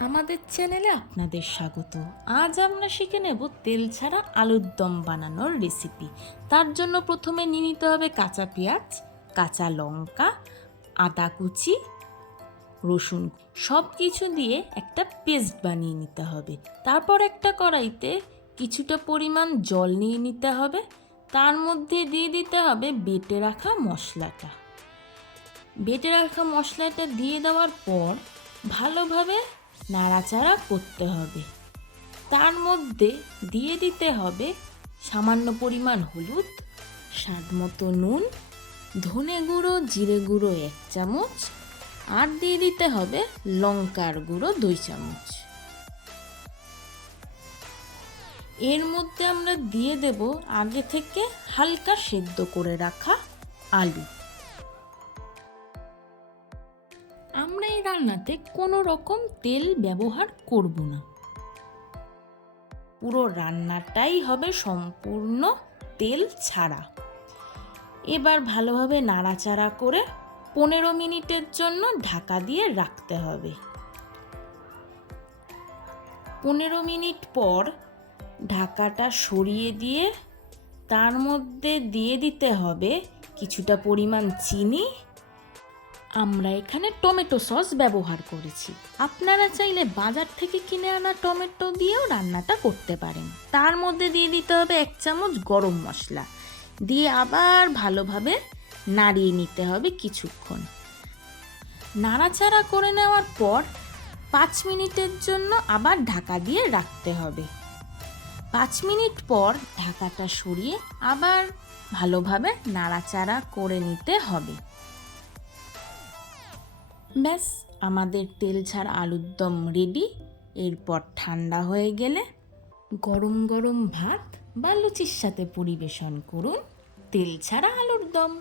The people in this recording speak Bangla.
আমাদের চ্যানেলে আপনাদের স্বাগত। আজ আমরা শিখে নেব তেল ছাড়া আলুর দম বানানোর রেসিপি। তার জন্য প্রথমে নিয়ে নিতে হবে কাঁচা পেঁয়াজ, কাঁচা লঙ্কা, আদা কুচি, রসুন, সব কিছু দিয়ে একটা পেস্ট বানিয়ে নিতে হবে। তারপর একটা কড়াইতে কিছুটা পরিমাণ জল নিয়ে নিতে হবে। তার মধ্যে দিয়ে দিতে হবে বেটে রাখা মশলাটা। বেটে রাখা মশলাটা দিয়ে দেওয়ার পর ভালোভাবে নাড়াচাড়া করতে হবে। তার মধ্যে দিয়ে দিতে হবে সামান্য পরিমাণ হলুদ, স্বাদ মতো নুন, ধনে গুঁড়ো, জিরে গুঁড়ো 1 চামচ, আর দিয়ে দিতে হবে লঙ্কার গুঁড়ো 2 চামচ। এর মধ্যে আমরা দিয়ে দেব আগে থেকে হালকা সেদ্ধ করে রাখা আলু। আমরা এই রান্নাতে কোনো রকম তেল ব্যবহার করব না। পুরো রান্নাটাই হবে সম্পূর্ণ তেল ছাড়া। এবার ভালোভাবে নাড়াচাড়া করে 15 মিনিটের জন্য ঢাকা দিয়ে রাখতে হবে। 15 মিনিট পর ঢাকাটা সরিয়ে দিয়ে তার মধ্যে দিয়ে দিতে হবে কিছুটা পরিমাণ চিনি। আমরা এখানে টমেটো সস ব্যবহার করেছি। আপনারা চাইলে বাজার থেকে কিনে আনা টমেটো দিয়েও রান্নাটা করতে পারেন। তার মধ্যে দিয়ে দিতে হবে 1 চামচ গরম মশলা, দিয়ে আবার ভালোভাবে নাড়িয়ে নিতে হবে কিছুক্ষণ। নাড়াচাড়া করে নেওয়ার পর 5 মিনিটের জন্য আবার ঢাকা দিয়ে রাখতে হবে। 5 মিনিট পর ঢাকাটা সরিয়ে আবার ভালোভাবে নাড়াচাড়া করে নিতে হবে। ব্যাস, আমাদের তেল ছাড়া আলুর দম রেডি। এরপর ঠান্ডা হয়ে গেলে গরম গরম ভাত বা লুচির সাথে পরিবেশন করুন তেল ছাড়া আলুর দম।